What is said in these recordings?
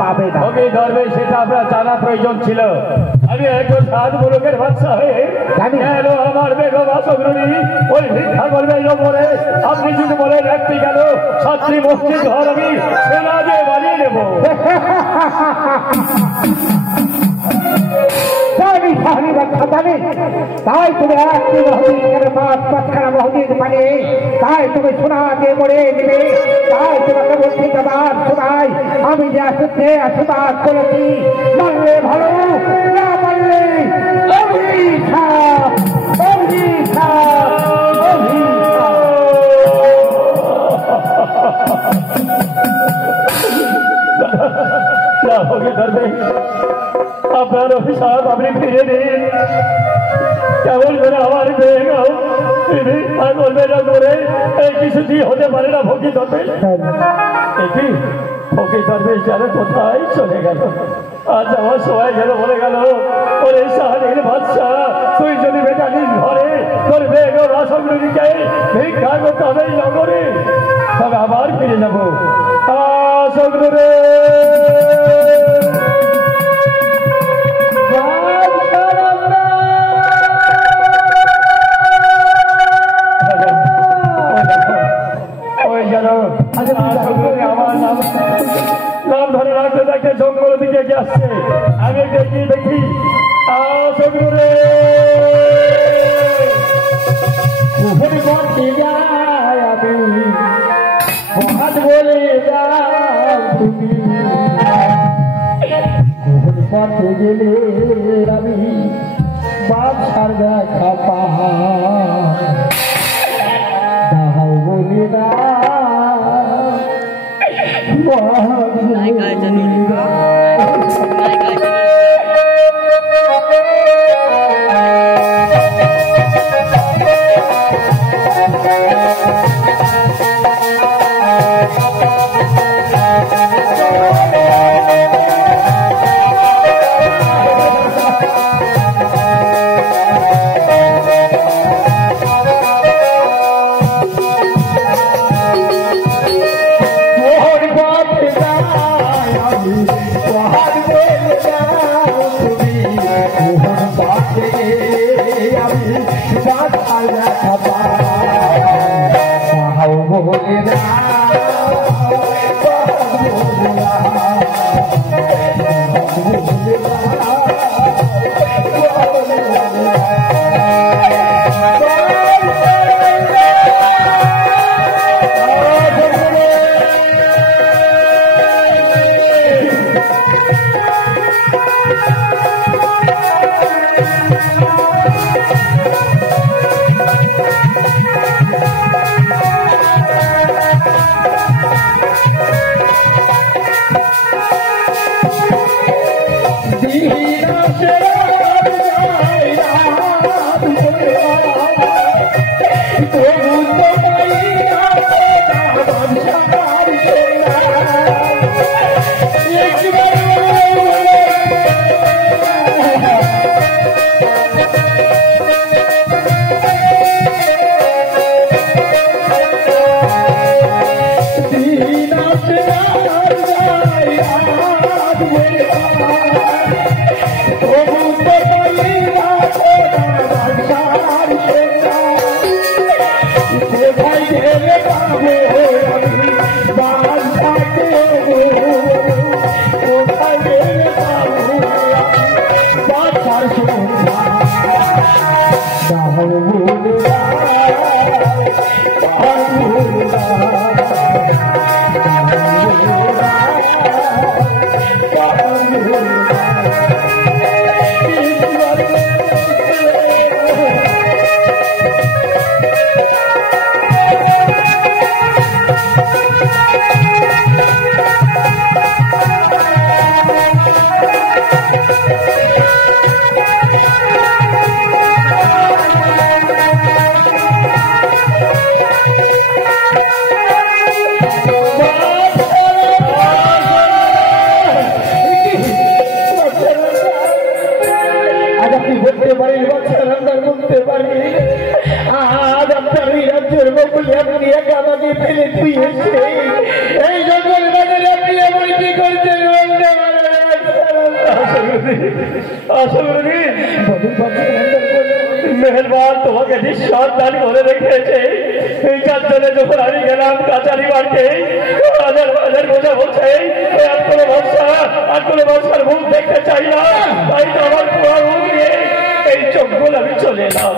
পাবে না। ওকে ধরবে সেটা আপনার জানা প্রয়োজন ছিল। আমি একজন সাত মুলুকের বাদশা হয়ে কেন আমার বেগম আসগ্রহী ওই ভিক্ষা করবে এই ওপরে আপনি যদি বলেন একটি গেল ছাত্রী মসজিদ ঘর আমি সেনা দিয়ে বানিয়ে নেব। তাই তুমি একটি মসজিদ পাঁচখানা মসজিদ বানিয়ে তাই তুমি সোনা দিয়ে মরে দিবে। তাই তোমাকে বলছি তোমার সোনাই আমি যে আসতে আশীর্বাদ করেছি মানলে ভালো না মানলে অভিশাপ অভিশাপ অভিশাপ। আপনার অভিশাপ আপনি ফিরে দিন। কেমন করে আমার বেগম করবে না করে এই কিছুতেই হতে পারে না। ফকির দরবেশ এটি ফকির দরবেশ যেন কোথায় চলে গেল। আজ আমার সবাই যেন বলে গেল ওরে শাহরির বাদশা তুই যদি বেটালির ঘরে তোর বেগম আসগ্রহীকে ভিক্ষা করতে হবে নগরে তবে আবার ফিরে নেবো। আসগ্রহে আমার নাম ধরে রাখতে দেখে জঙ্গল দিকে এগিয়ে আসছে। আমি দেখি দেখি আসগ্রহে বলে তুমি পথে গেলে আমি বাচ্চার দেখা পাহাও বলি না ফেলে তুই এসে এই জঙ্গল বাজারে আপনি এমন কি করছেন? মেহেরবান তোমাকে নিঃশ্বাস দান করে রেখেছে। এই চারজনে যখন আমি গেলাম কাচারি বাড়িতে, হাজার বোঝা বলছে আর কোনো বর্ষার মুখ দেখতে চাই না, তাই তো আমার পুরো মুখ নিয়ে এই চোখগুলো আমি চলে এলাম।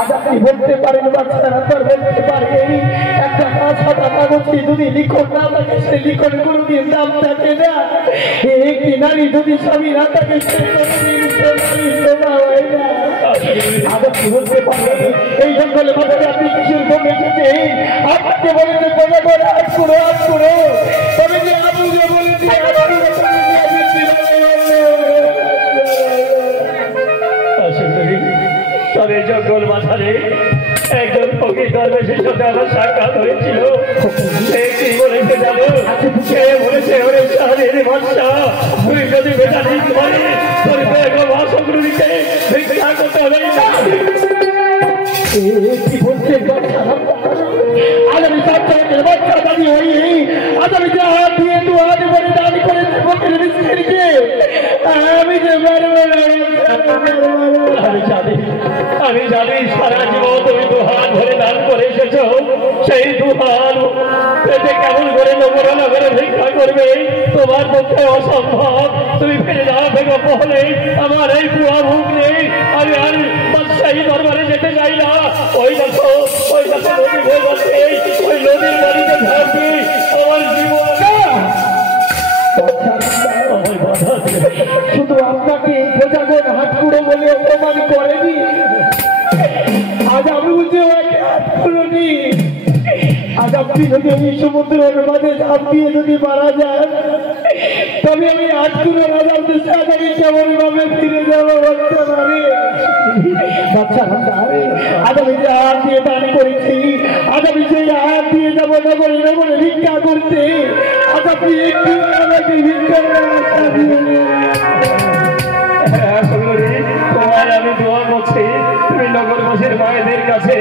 আজ আপনি বলতে পারেন বাচ্চারা তো বলতে পারে একটা সাদা কাগজে যদি লিখন না থাকে সে লিখন কোনোদিন দাম থাকে না। একটি নারী যদি স্বামী না থাকে সে হয় না। আজ আপনি বলতে পারেন এই জঙ্গলে বাজারে আপনি কিশোর কম এসেছে, আপনাকে বলেছে বোঝা করে আজ করো তবে যে আপনি যে বলেছি তবে জঙ্গল মাথারে একজন ফকির দরবেশের সাথে আমার সাক্ষাৎ হয়েছিল। সে কি বলেছে জানো? সে বলেছে ওরে শাহরের বাদশা, তুই যদি বেটা ঠিক করিস তোর মহাসংগ্রহীকে ভিক্ষা করতে হবে। কি বলছে আগামী 7 তারিখের বাচ্চা দাবি হই আগামী যে হাত দিয়ে দু হাতে বলে দাবি করেছে ফকির মিস্ত্রিকে আমি যে আমি জানি সারা জীবন তুমি দুহাত ধরে দান করে এসেছ। সেই দুহাত পেতে কেমন করে নগরে ভিক্ষা করবে তোমার পক্ষে অসম্ভব। তুমি ফিরে যাওয়া ভেবে বলে আমার এই পুয়া মুখ নেই, আমি আর বাদশাহী দরবারে যেতে চাই না। ওই দেখো নদী হয়ে যাচ্ছে, ওই নদীর বাড়িতে থাকি আমার জীবন। শুধু আপনাকে প্রজাগণ হাত কুড়ো বলে অপমান করেনি, আজ আমি বুঝে হাত কুড়োনি। আজ আপনি যদি এই সমুদ্রের মাঝে ঝাঁপ দিয়ে যদি মারা যান তবে আমি হাত কুড়ো রাজার দেশে আজ আমি কেমন ভাবে ফিরে যাবো বলতে পারি। আজ আমি যে হাত দিয়ে দান করেছি, আজ আমি সেই হাত দিয়ে যাবো নগরে ভিক্ষা করতে। আজ আপনি একটু আমাকে ভিক্ষা তোমার আমি দোয়া করছি তুমি নগরবাসীর মায়েদের কাছে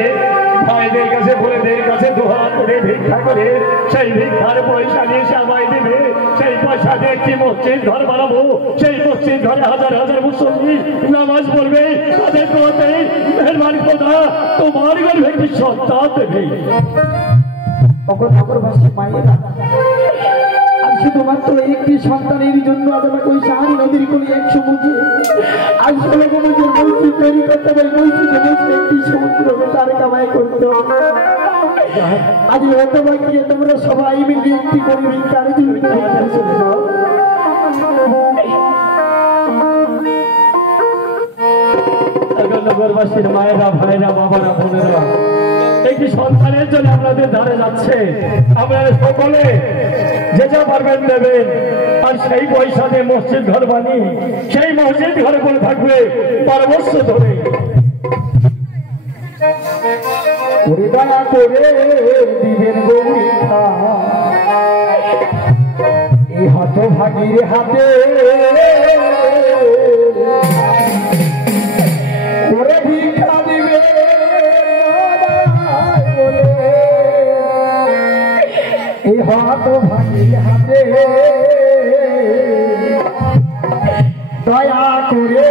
বোনেদের কাছে দোয়া করে ভিক্ষা করে সেই ভিক্ষার পয়সা নিয়ে সবাই দেবে। সেই পয়সা দিয়ে একটি মসজিদ ঘর বানাবো, সেই মসজিদ ঘরে হাজার মুসল্লি নামাজ পড়বে। তাদের দোয়াতে মেহেরবানি খোদা তোমার গর্ভে একটি সন্তান দেবে। মায়েরা শুধুমাত্র একটি সন্তানের জন্য আজ আমাকে ওই সাহারি নদীর কোলে 100 মুখে আজ সমুদ্রের মসজিদ তৈরি করতে হবে। মসজিদে বসে একটি সমুদ্র তার কামাই করতে হবে। আজ হতভাগ্যে তোমরা সবাই মিলে একটি করে ভিক্ষার জন্য চলে যাও। নগরবাসীর মায়েরা ভাইরা বাবারা বোনেরা একটি সন্তানের জন্য আপনাদের ধারে যাচ্ছে। আপনারা সকলে যে যা পারবেন দেবেন, আর সেই পয়সা দিয়ে মসজিদ ঘর বানিয়ে সেই মসজিদ ঘরে পড়ে থাকবে 12 বছর ধরে। দয়া করে দিবেন গৌরীখা এই হতভাগীর হাতে করে ভিক্ষা দিবে এই হতভাগীর হাতে দয়া করে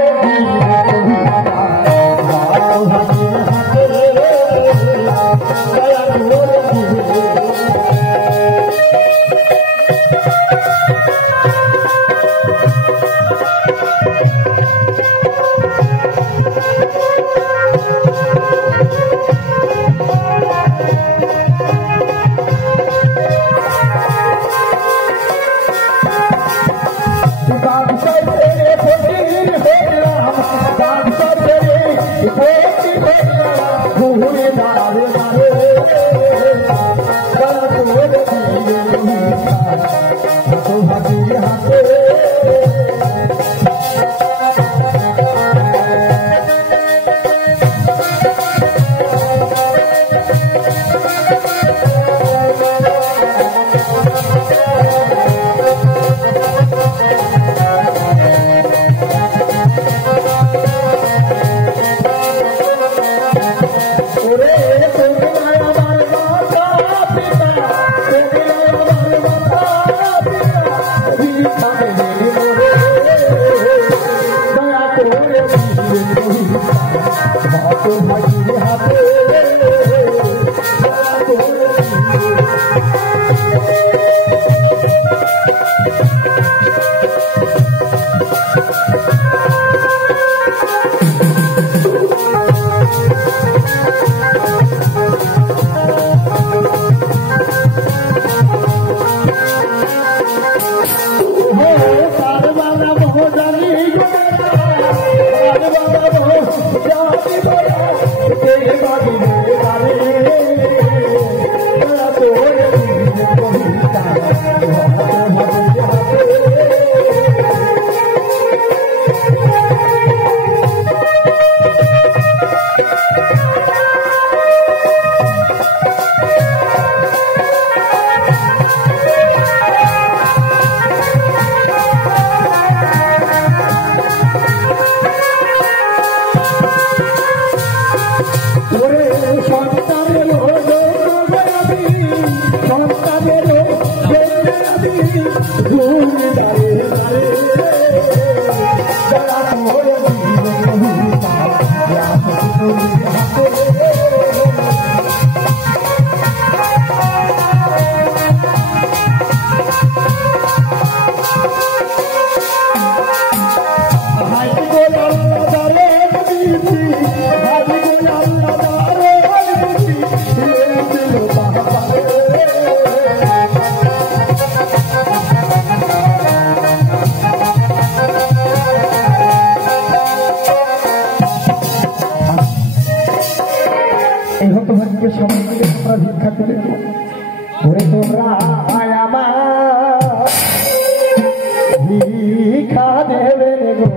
দেবে গো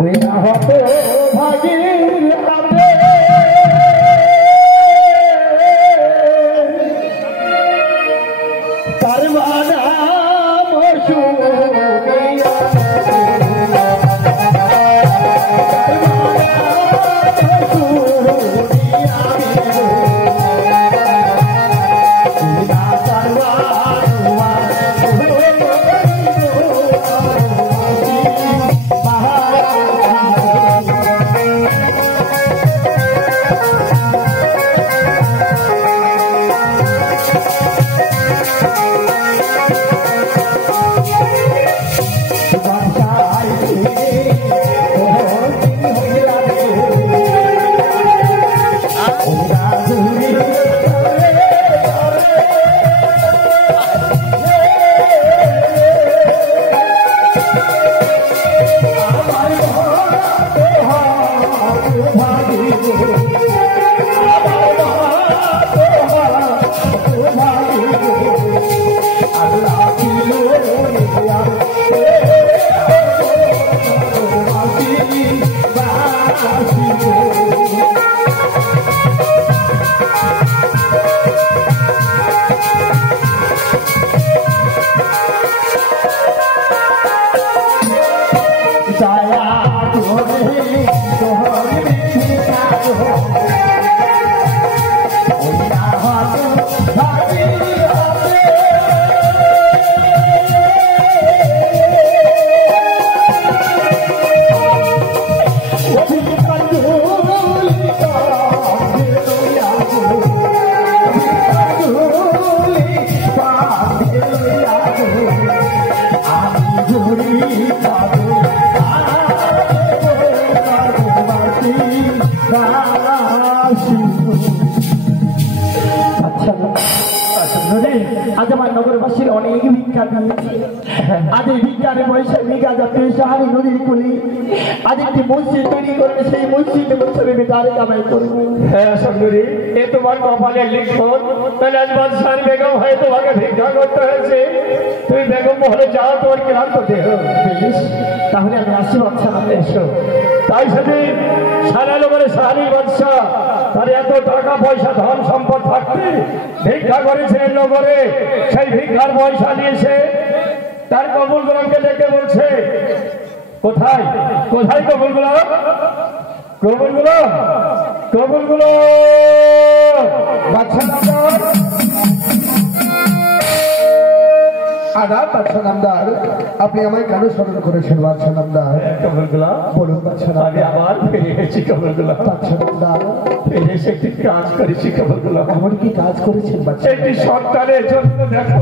ওই না হতো ভাগির হাতে তার বাধা বসু আজ আমার নগরবাসীর অনেক ভিক্ষা দিয়েছে আজ এই ভিক্ষার পয়সা ভিক্ষা যাতে সাহারি নদীর কুলি আজ একটি মসজিদ তৈরি করবে সেই মসজিদে বছরে বেটারে কামাই করবে। হ্যাঁ সুন্দরী এ তোমার কপালে লিখন তাহলে আজ বাদশাহ বেগম হয়ে তোমাকে ভিক্ষা করতে হয়েছে তুমি বেগম মহলে যাও তোমার ক্লান্ত দেহ তাহলে আমি আসি বাচ্চা এসো তাই সাথে সারা লোকের সাহারির বাদশাহ তার এত টাকা পয়সা ধন সম্পদ থাকতে ভিক্ষা করেছিলেন নগরে সেই ভিক্ষার পয়সা নিয়েছে তার কবুল গোলামকে ডেকে বলছে কোথায় কোথায় কবুল গোলাম কবুল গোলাম কবুল গোলাম আদাব বাদশাহ নামদার আপনি আমায় কেন স্মরণ করেছেন বাদশাহ নামদার কবুল গোলাম বলুন বাদশাহ আমি আবার ফিরে এসেছি কবুল গোলাম বাদশাহ নামদার ফিরে এসে একটি কাজ করেছি কবুল গোলাম এমন কি কাজ করেছেন বাদশাহ একটি সন্তানের জন্য দেখো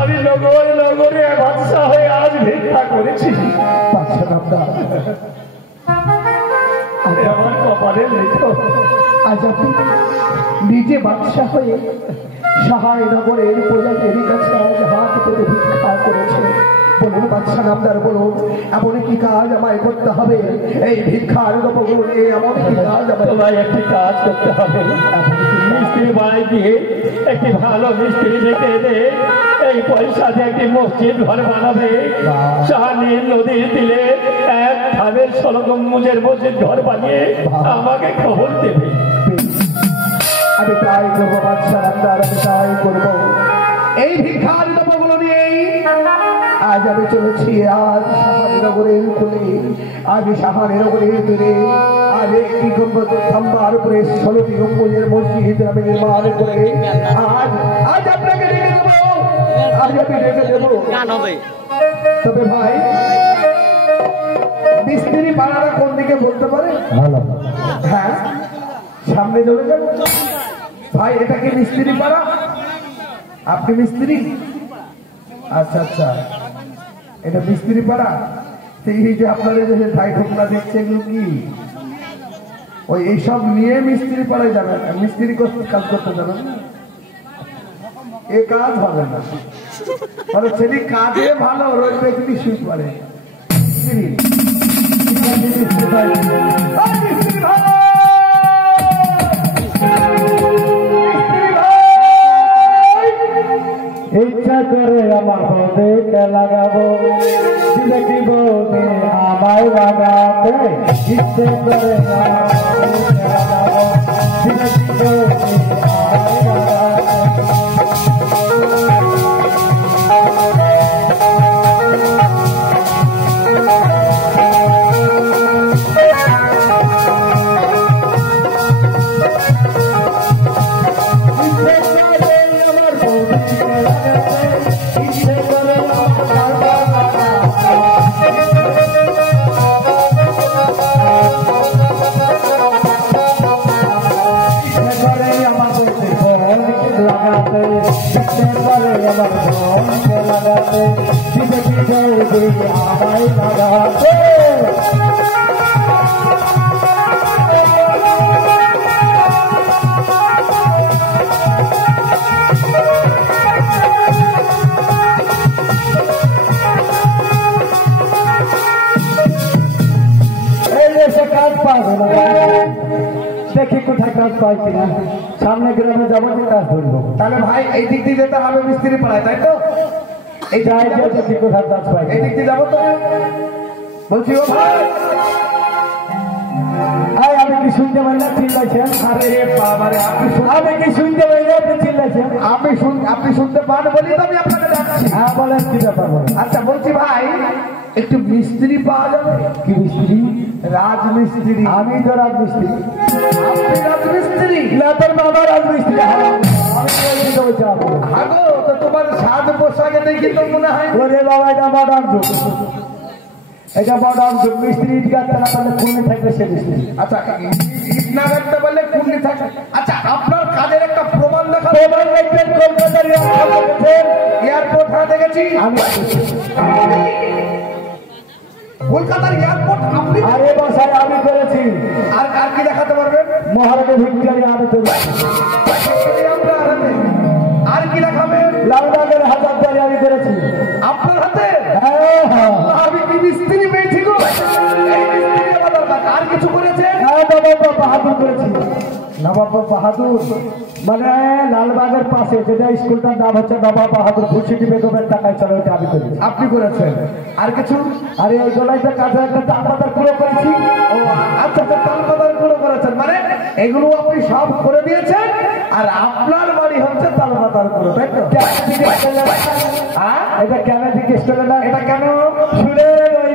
আমি নগরে বাদশাহ হয়ে আজ ভিক্ষা করেছি বাদশাহ নামদার আমার কপালে লেখো আজ আপনি নিজে বাদশাহ হয়ে সাহায় নগরের প্রজাদের কাছে আজ হাত পেতে ভিক্ষা করেছে বলুন বাদশাহ নামদার বলুন এমন কি কাজ আমায় করতে হবে এই ভিক্ষার গল্পগুলো নিয়ে এমন কি কাজ তোমায় একটি কাজ করতে হবে মিস্ত্রি বাড়ি দিয়ে একটি ভালো মিস্ত্রি দেখে এনে এই পয়সা দিয়ে একটি মসজিদ ঘর বানাবে শাহানীর নদীর তীরে এক ধানের 16 গম্বুজের মসজিদ ঘর বানিয়ে আমাকে খবর দেবে আমি তাই করবো বাদশাহ নামদার আমি তাই করবো এই ভিক্ষার গল্পগুলো নিয়েই আজ আমি চলেছি আজ শাহানগরের কোলে আজ শাহানগরের তীরে আজ একটি গম্বুজ খাম্বার উপরে 16টি গম্বুজের মসজিদ আমি নির্মাণ করে আজ আজ আপনাকে ডেকে দেবো আজ আমি ডেকে দেবো তবে ভাই মিস্ত্রি পাড়াটা কোন দিকে বলতে পারে হ্যাঁ সামনে চলে যাবো ভাই এটা কি মিস্ত্রি পাড়া আপনি মিস্ত্রি আচ্ছা আচ্ছা এটা মিস্ত্রি পাড়া এই যে আপনারা যে ভাই ঠোকরা দেখছে এগুলো কি ওই এইসব নিয়ে মিস্ত্রি পাড়ায় যাবেন মিস্ত্রি কাজ করতে যাবেন এ কাজ হবে না মানে ছেলে কাজে ভালো রোজ ব্যক্তি শুয়ে পড়ে মিস্ত্রি ভাই ইচ্ছা করে আমার বউকে লাগাবো দিলে কি বউকে আমায় লাগাতে ইচ্ছে করে আমার বউকে লাগাবো দিলে কি বউকে আমায় লাগাতে দেখি কোথায় কাজ পাই কিনা সামনে গ্রামে যাবো কাজ ধরবো তাহলে ভাই এই দিক দিয়ে যেতে হবে মিস্ত্রি পাড়ায় তাই তো এই দেখি কোথায় কাজ পাই এই দিক দিয়ে যাবো তো বলছি ও ভাই আমি কি শুনতে পারি না চিল্লাইছেন আরে বাবারে আমি কি শুনতে পারি না আপনি চিল্লাইছেন আপনি শুনতে পান বলি তো আমি আপনাকে ডাকছি হ্যাঁ বলেন কি ব্যাপার বলেন আচ্ছা বলছি ভাই একটু মিস্ত্রি পাওয়া যাবে কি মিস্ত্রি রাজমিস্ত্রি আমি তো রাজমিস্ত্রি আপনি রাজমিস্ত্রি না তোর বাবা রাজমিস্ত্রি আমি বলছি আপনাকে হাগো তো তোমার সাজ পোশাকে দেখি তো মনে হয় ওরে বাবা এটা মডার্ন যুগ এটা মডার্ন যুগ মিস্ত্রি ইট গাঁথতে না পারলে কোনে থাকবে সে মিস্ত্রি আচ্ছা ইট না গাঁথতে পারলে কুন্ডি থাকে আচ্ছা আপনার কাজের একটা প্রমাণ দেখা কলকাতার এয়ারপোর্ট হাতে গেছি আমি কলকাতার এয়ারপোর্ট আপনি আরে বাসায় আমি করেছি আর কার কি দেখাতে পারবেন মহারাজা ভিক্টোরিয়া আমি করেছি আপনার হাতে আর কি দেখাবেন লালবাগের হাজারদারি আমি করেছি আপনার হাতে হ্যাঁ হ্যাঁ আমি কি মিস্ত্রি পেয়েছি গো এই মিস্ত্রি আমার দরকার। আর কিছু করেছেন নবাব বাহাদুর করেছি নবাব বাহাদুর মানে লালবাগের পাশে যেটা স্কুলটার নাম হচ্ছে নবাব বাহাদুর খুশিটি বেগমের টাকায় চলে ওটা আমি করেছি আপনি করেছেন আর কিছু আরে এই গোলাইতে কাজে একটা তালপাতার পুরো করেছি ও আচ্ছা আচ্ছা তালপাতার গুলো করেছেন মানে এগুলো আপনি সব করে দিয়েছেন আর আপনার বাড়ি হচ্ছে তালপাতার গুলো তাই তো হ্যাঁ এটা কেন জিজ্ঞেস করে না এটা কেন শুনে ওই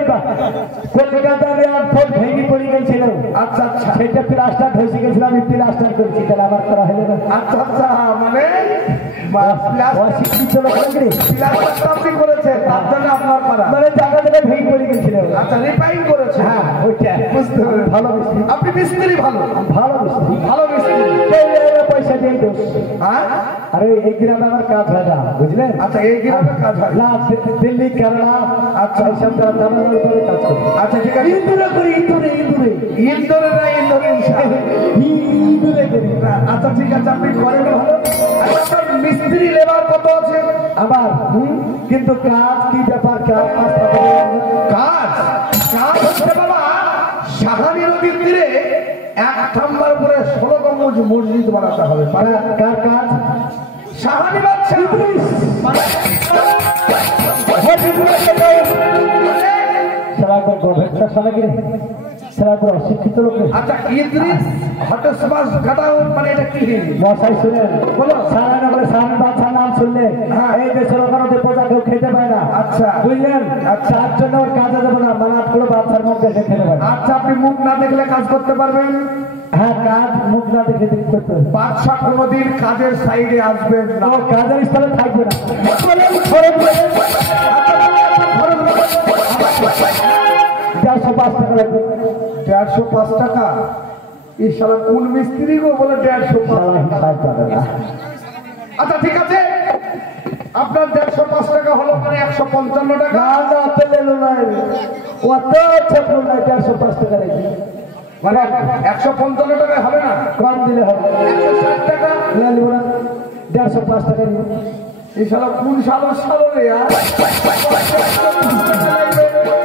কলকাতার এয়ারপোর্ট ভেঙে পড়ে গেছিল আচ্ছা আচ্ছা সেটা প্লাস্টার ধসে গেছিল আমি প্লাস্টার করেছি তাহলে আমার করা হলো না আচ্ছা আচ্ছা মানে অশিক্ষিত লোক নাকি? প্লাস্টারটা আপনি করেছেন তার জন্য আপনার করা মানে জায়গা জায়গা ভেঙে পড়ে গেছিল আচ্ছা রিপাইন করেছেন হ্যাঁ ওইটা বুঝতে পেরেছি। ভালো মিস্ত্রি আপনি মিস্ত্রি ভালো ভালো মিস্ত্রি ভালো মিস্ত্রি পয়সা দিয়ে দোষ হ্যাঁ আরে এই গ্রামে আমার কাজ হয় না বুঝলেন আচ্ছা এই গ্রামে কাজ হয় না দিল্লি কেরালা আচ্ছা এইসব তামিলনাড়ু করে কাজ করি আচ্ছা ঠিক আছে ইন্দুরে করি ইন্দুরে ইন্দোরে না ইন্দোনেশিয়া ইন্দুরে করি আচ্ছা ঠিক আছে আপনি করেন ভালো আচ্ছা আপনার মিস্ত্রি লেবার কত আছে আবার কিন্তু কাজ কি ব্যাপার কাজ কাজ কাজ হচ্ছে বাবা শাহানি নদীর তীরে 1 নাম্বার করে 16 গম্বুজ মসজিদ বানাতে হবে মানে কার কাজ শাহানি বাচ্চা সারা গভীরতা সারা কি সারা অশিক্ষিত লোক আচ্ছা ইদ্রিস হটস্পাস কাটা মানে এটা কি মশাই শুনেন বলো সারা না বলে সারা বাচ্চার নাম শুনলে এই দেশের ওখানে প্রজা কেউ খেতে পায় না আচ্ছা বুঝলেন আচ্ছা তার জন্য ওর কাজে দেবো না মানাত করে বাচ্চার মধ্যে সে খেতে পারে আচ্ছা আপনি মুখ না দেখলে কাজ করতে পারবেন হ্যাঁ কাজ মুখ না দেখে করতে হবে বাদশা কোনোদিন কাজের সাইডে আসবেন না আমার কাজের স্থলে থাকবে না 105 টাকা লাগবে 105 টাকা এই শালা কোন মিস্ত্রি গো বলে 105 টাকা আচ্ছা ঠিক আছে আপনার 105 টাকা হলো মানে 155 টাকা না না পেলে না অত ছোট না 105 টাকা লাগবে মানে 155 টাকা হবে না কম দিলে হবে 160 টাকা নিব না 105 টাকা নিব এই শালা কোন সালো রে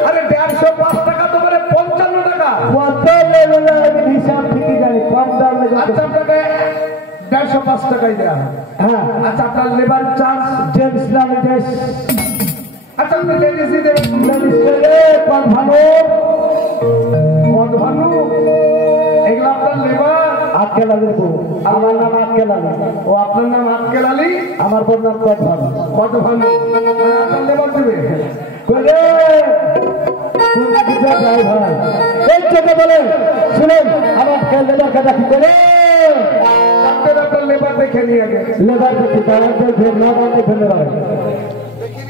আরে 105 টাকা তো মানে 55 টাকা কত লেভেল আমি হিসাব ঠিকই জানি কম দাম লাগে আচ্ছা আপনাকে 150 টাকায় দেওয়া হয়। হ্যাঁ আচ্ছা আপনার লেবার চার্জ জেমস না লেডিস আচ্ছা আপনি লেডিসই দেবেন। লেডিস ছেলে ভালো ভানু এগুলো আপনার লেবার। আটকেলা দেবো আমার নাম আটকেলা ও আপনার নাম আটকেল আলী, আমার বোন নাম কত ভালো কত ভানু মানে আপনার লেবার দেবে। ড্রাইভার এই চোখে বলে শুনেন আমার লেবার কথা কি করে আপনার লেবার দেখে নিয়ে আগে লেবার দেখি তারা না বাড়ি ফেলে রাখে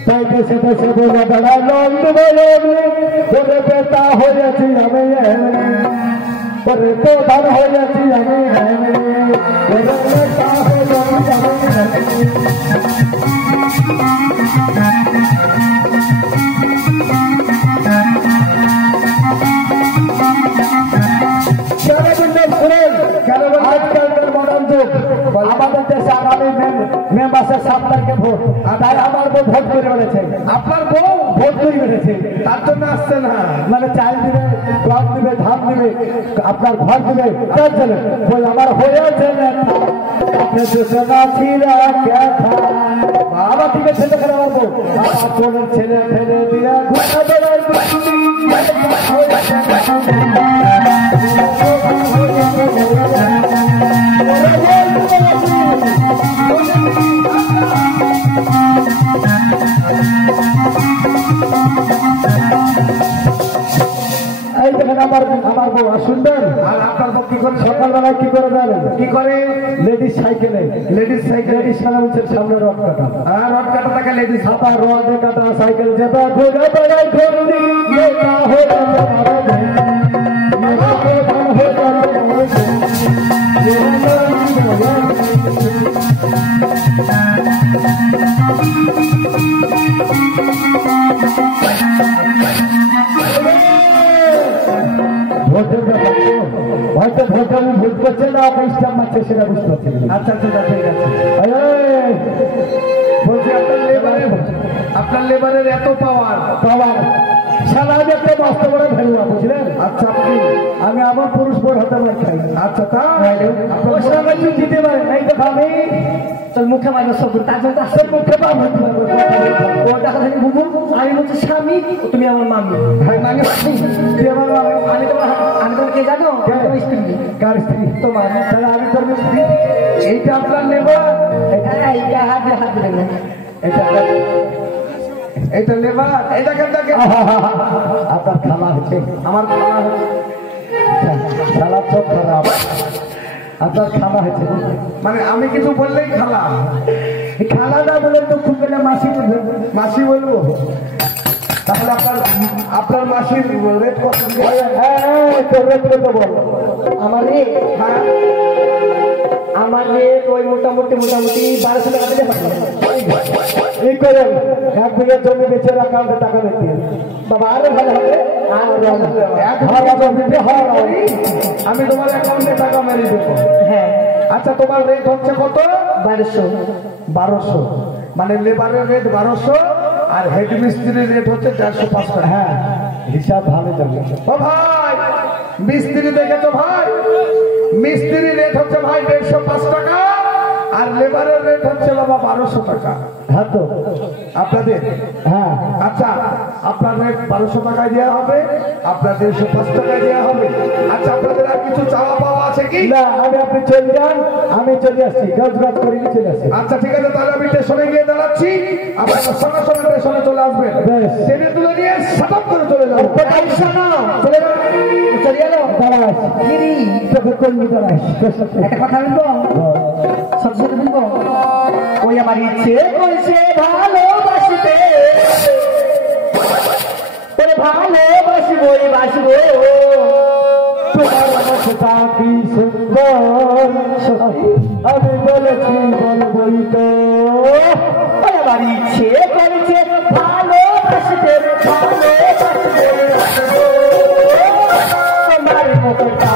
তাই দেশে দেশে বলে বেড়ায় নন্দ বলে ওরে বেতা হয়েছি আমি ওরে প্রধান হয়েছি আমি ওরে বেতা হয়েছি আজকালকার মডার্ন যুগ আমাদের দেশে আগামী মে মাসের 7 তারিখে ভোট তাই আমার বউ ভোট করে বেড়েছে। আপনার বউ ভোট করে বেড়েছে তার জন্য আসছে না, মানে চাল দিবে গম দিবে ধান দিবে আপনার ঘর দিবে তার জন্য বই আমার হয়েছে আমার দিকে ছেলে ফেলে আমার বউ আমার বোনের ছেলে ফেলে দিয়ে এই দেখেন আমার বউ সুন্দর। আর আপনার বউ কি করে সকালবেলায় কি করে জানেন? কি করে? লেডিস সাইকেলে লেডিস সালামের সামনে রড কাটা আর রড কাটা থাকে লেডিস ছাপা রডে কাটা সাইকেল যেটা ঘুরে বেড়ায় ঘুরলি নেতা হয়ে ভোটের ব্যাপার হয়তো ভোটে আমি ভোট করছে না স্টাম্প মারছে সেটা বুঝতে পারছি। আচ্ছা আচ্ছা ঠিক আছে। বলছি আপনার লেবারের এত পাওয়ার সালাদ একটা মস্ত বড় ভেলুয়া বুঝলেন। আচ্ছা আপনি আমি আমার পুরুষ বোর হাতে মার খাই। আচ্ছা তা দিতে পারেন এই তো আমি তোর মুখে মারবো সব তার জন্য আসলে মুখে পাবো ওটা কথা বুবু আমি বলছি স্বামী তুমি আমার মামি। মানে আমার মামি আমি তোমার কে জানো স্ত্রী। কার স্ত্রী? তোমার। তাহলে আমি তোর স্ত্রী। এইটা আপনার লেবার, এইটা হাত দিলেন না এটা লেবার। এই দেখেন দেখেন আপনার খালা হচ্ছে আমার খালা হচ্ছে খালা চোখ খারাপ আপনার খালা হচ্ছে মানে আমি কিছু বললেই খালা খালা না বলে তো খুব গেলে মাসি বলবে। মাসি বলবো তাহলে আপনার মাসির রেট কত? তোর রেট কত বল? আমার রেট হ্যাঁ আমার রেট ওই মোটামুটি 1200 টাকা দিলে এই করেন 1 বিঘা জমি বেচে অ্যাকাউন্টে টাকা দিতে বাবা আরো ভালো হবে। আমি তোমার অ্যাকাউন্টে টাকা মেরে দেবো। হ্যাঁ আচ্ছা তোমার রেট হচ্ছে কত? 1200 মানে লেবারের রেট 1200 আর হেড মিস্ত্রির রেট হচ্ছে 405 টাকা। হ্যাঁ হিসাব ভালো চলবে। ও ভাই মিস্ত্রি দেখেছো ভাই? মিস্ত্রি রেট হচ্ছে ভাই 150 টাকা আর লেবারের রেট হচ্ছে বাবা 1200 টাকা। হ্যাঁ তো আপনাদের হ্যাঁ আচ্ছা আপনার রেট 1200 টাকায় দেওয়া হবে, আপনার 150 টাকায় দেওয়া হবে। আচ্ছা আপনাদের আর কিছু চাওয়া পাওয়া আছে কি? না আপনি চলে যান আমি চলে আসছি গাছ করে চলে আসছি। আচ্ছা ঠিক আছে তাহলে আমি স্টেশনে গিয়ে দাঁড়াচ্ছি, আপনারা সঙ্গে সঙ্গে স্টেশনে চলে আসবেন। বেশ। ট্রেনে তুলে নিয়ে সাতাপ করে চলে যাবো। চলে গেল দাঁড়াস তোকে কর্মী দাঁড়াস একটা কথা বলবো সব সাথে বলবো ওই আমার ইচ্ছে করেছে ভালোবাসতে ভালোবাসবো তোমার কথা কি সুন্দর আমি বলেছি বলবই তো আমার ইচ্ছে করেছে ভালোবাসতে তোমার কথা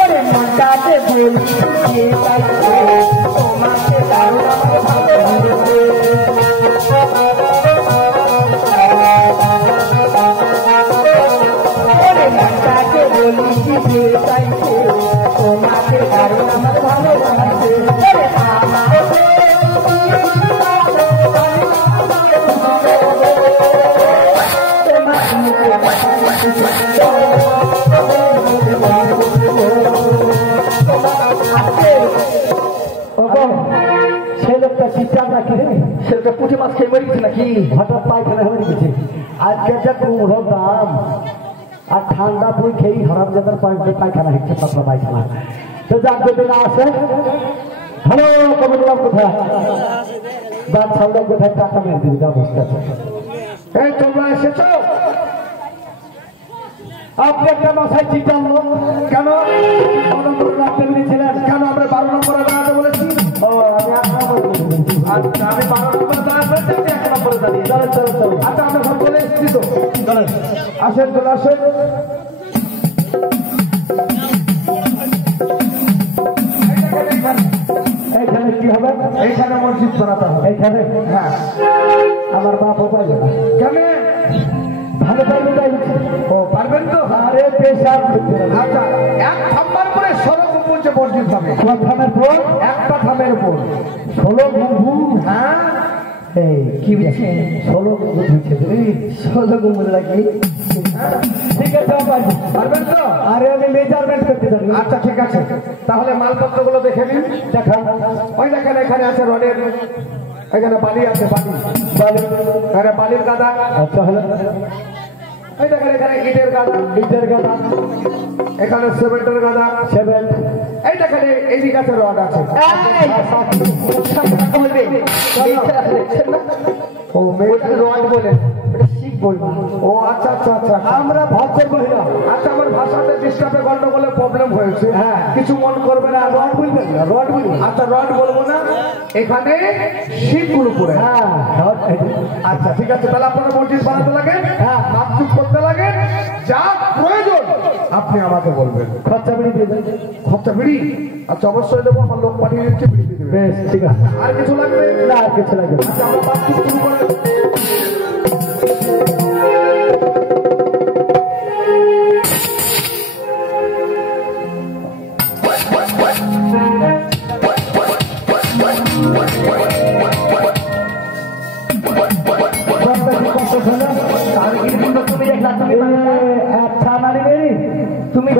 ওরে মনটাতে বলছি যে চাইছে তোমাকে দারুণ আমার ভালো লেগেছে ওরে মনটাকে বলছি যে চাইছে তোমাকে দারুণ আমার ভালো লেগেছে ওরে সে লোকটা চিৎকার রাখে সে লোকটা পুঁটি মাছ খেয়ে মরে গেছে নাকি হঠাৎ পায়খানা হয়ে গেছে আজকে যা কুমড়োর দাম আর ঠান্ডা বই খেয়েই হারাম জায়গার পায়খানা হচ্ছে পাতলা পায়খানা তো যার যদি না আসে হ্যালো কমিটিলাম কোথায় দাঁত ছাড়লে কোথায় টাকা মেরে দিবি যা বসতে আছে এই তোমরা এসেছ আপনি একটা মাথায় চিন্তা লোক কেন রাখতে পেরেছিলেন কেন আমরা 12 নম্বরে দাঁড়াতে বলেছি ও আমি 12 নম্বরে দাঁড়াতে 1 নম্বরে দাঁড়িয়ে চলো চলো চলো আচ্ছা আমরা সব বলে এসেছি তো চলেন আসেন চলে আসেন এইখানে কি হবে এইখানে মসজিদ বানাতে হবে এইখানে হ্যাঁ আমার বাপ পাইবে না কেন ভালো পাইবে তাই ও পারবেন তো আরে পেশাব আচ্ছা এক থাম্বার পরে 16 গম্বুজে মসজিদ হবে কোন থামের পর একটা থামের উপর 16 গম্বুজ হ্যাঁ এই কি বলছে 16 গম্বুজ হচ্ছে রে 16 গম্বুজ লাগি ঠিক আছে পারবেন তো আরে আমি মেজারমেন্ট করতে জানি আচ্ছা ঠিক আছে তাহলে মালপত্রগুলো দেখে নিন দেখান ওই দেখেন এখানে আছে রডের এখানে বালি আছে বালি এখানে বালির গাদা আচ্ছা হলো এই দেখেন এখানে ইটের গাদা এখানে সিমেন্টের গাদা সিমেন্ট এই দেখেন এই গাছে রড আছে ও মেয়েটা রড বলে ও আচ্ছা আচ্ছা আচ্ছা আমরা ভাবছেন মহিলা আচ্ছা আমার ভাষাতে ডিস্টার্বে গন্ডগোলে প্রবলেম হয়েছে হ্যাঁ কিছু মন করবে না রড বলবেন না রড বলবেন আচ্ছা রড বলবো না এখানে শীতগুলো পড়ে হ্যাঁ আচ্ছা ঠিক আছে তাহলে আপনারা মসজিদ বানাতে লাগে হ্যাঁ মাপচুপ করতে লাগে যা প্রয়োজন আপনি আমাকে বলবেন খরচা বিড়ি দিয়ে দেন খরচা বিড়ি আচ্ছা অবশ্যই দেবো আমার লোক পাঠিয়ে দিচ্ছি বিড়ি দিয়ে দেবেন বেশ ঠিক আছে আর কিছু লাগবে না আর কিছু লাগবে আচ্ছা আমরা মাপচুপ শুরু করে তুমি